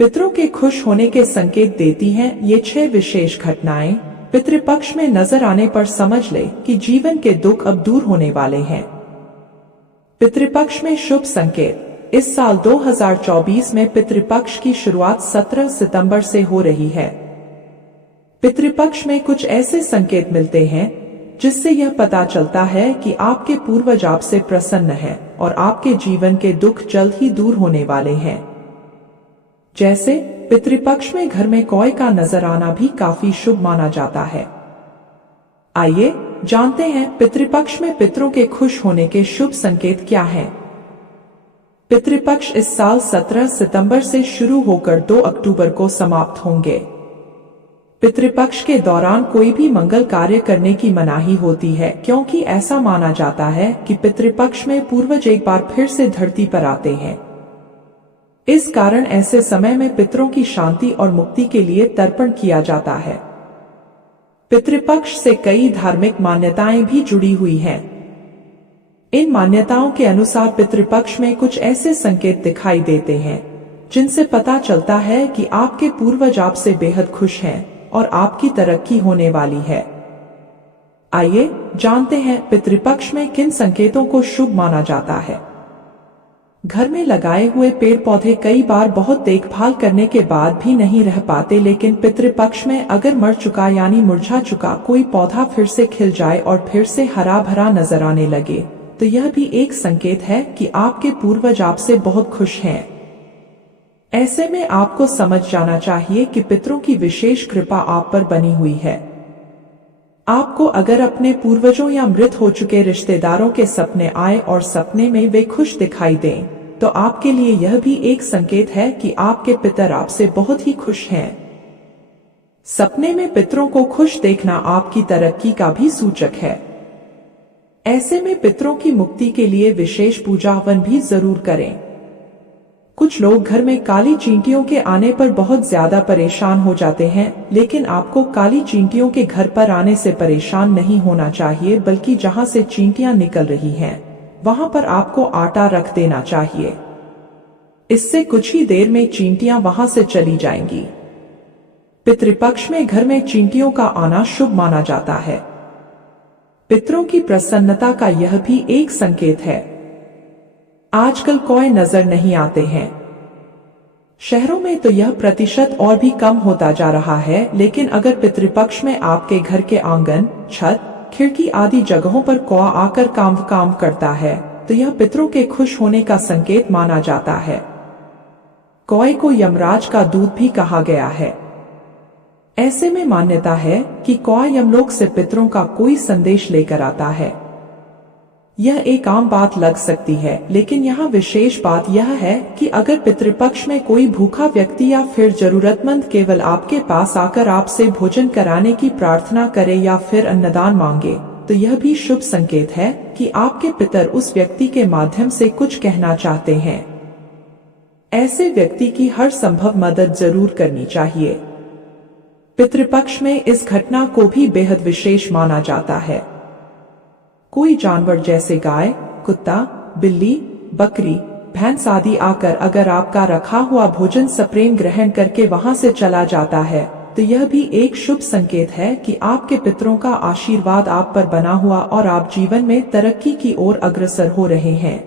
पितरों के खुश होने के संकेत देती हैं ये 6 विशेष घटनाएं। पितृपक्ष में नजर आने पर समझ ले कि जीवन के दुख अब दूर होने वाले हैं। पितृपक्ष में शुभ संकेत। इस साल 2024 में पितृपक्ष की शुरुआत 17 सितंबर से हो रही है। पितृपक्ष में कुछ ऐसे संकेत मिलते हैं जिससे यह पता चलता है कि आपके पूर्वज आपसे प्रसन्न हैं और आपके जीवन के दुख जल्द ही दूर होने वाले हैं। जैसे पितृपक्ष में घर में कौए का नजर आना भी काफी शुभ माना जाता है। आइए जानते हैं पितृपक्ष में पितरों के खुश होने के शुभ संकेत क्या हैं। पितृपक्ष इस साल 17 सितंबर से शुरू होकर 2 अक्टूबर को समाप्त होंगे। पितृपक्ष के दौरान कोई भी मंगल कार्य करने की मनाही होती है, क्योंकि ऐसा माना जाता है कि पितृपक्ष में पूर्वज एक बार फिर से धरती पर आते हैं। इस कारण ऐसे समय में पितरों की शांति और मुक्ति के लिए तर्पण किया जाता है। पितृपक्ष से कई धार्मिक मान्यताएं भी जुड़ी हुई हैं। इन मान्यताओं के अनुसार पितृपक्ष में कुछ ऐसे संकेत दिखाई देते हैं जिनसे पता चलता है कि आपके पूर्वज आपसे बेहद खुश हैं और आपकी तरक्की होने वाली है। आइए जानते हैं पितृपक्ष में किन संकेतों को शुभ माना जाता है। घर में लगाए हुए पेड़ पौधे कई बार बहुत देखभाल करने के बाद भी नहीं रह पाते, लेकिन पितृपक्ष में अगर मर चुका यानी मुरझा चुका कोई पौधा फिर से खिल जाए और फिर से हरा भरा नजर आने लगे तो यह भी एक संकेत है कि आपके पूर्वज आपसे बहुत खुश हैं। ऐसे में आपको समझ जाना चाहिए कि पितरों की विशेष कृपा आप पर बनी हुई है। आपको अगर अपने पूर्वजों या मृत हो चुके रिश्तेदारों के सपने आए और सपने में वे खुश दिखाई दें, तो आपके लिए यह भी एक संकेत है कि आपके पितर आपसे बहुत ही खुश हैं। सपने में पितरों को खुश देखना आपकी तरक्की का भी सूचक है। ऐसे में पितरों की मुक्ति के लिए विशेष पूजा हवन भी जरूर करें। कुछ लोग घर में काली चींटियों के आने पर बहुत ज्यादा परेशान हो जाते हैं, लेकिन आपको काली चींटियों के घर पर आने से परेशान नहीं होना चाहिए, बल्कि जहां से चींटियां निकल रही हैं, वहां पर आपको आटा रख देना चाहिए। इससे कुछ ही देर में चींटियां वहां से चली जाएंगी। पितृपक्ष में घर में चींटियों का आना शुभ माना जाता है। पितरों की प्रसन्नता का यह भी एक संकेत है। आजकल कौए नजर नहीं आते हैं। शहरों में तो यह प्रतिशत और भी कम होता जा रहा है, लेकिन अगर पितृपक्ष में आपके घर के आंगन, छत, खिड़की आदि जगहों पर कौआ आकर काम करता है तो यह पितरों के खुश होने का संकेत माना जाता है। कौए को यमराज का दूत भी कहा गया है। ऐसे में मान्यता है कि कौआ यमलोक से पितरों का कोई संदेश लेकर आता है। यह एक आम बात लग सकती है, लेकिन यहाँ विशेष बात यह है कि अगर पितृपक्ष में कोई भूखा व्यक्ति या फिर जरूरतमंद केवल आपके पास आकर आपसे भोजन कराने की प्रार्थना करे या फिर अन्नदान मांगे, तो यह भी शुभ संकेत है कि आपके पितर उस व्यक्ति के माध्यम से कुछ कहना चाहते हैं। ऐसे व्यक्ति की हर संभव मदद जरूर करनी चाहिए। पितृपक्ष में इस घटना को भी बेहद विशेष माना जाता है। कोई जानवर जैसे गाय, कुत्ता, बिल्ली, बकरी, भैंस आदि आकर अगर आपका रखा हुआ भोजन सप्रेम ग्रहण करके वहां से चला जाता है तो यह भी एक शुभ संकेत है कि आपके पितरों का आशीर्वाद आप पर बना हुआ और आप जीवन में तरक्की की ओर अग्रसर हो रहे हैं।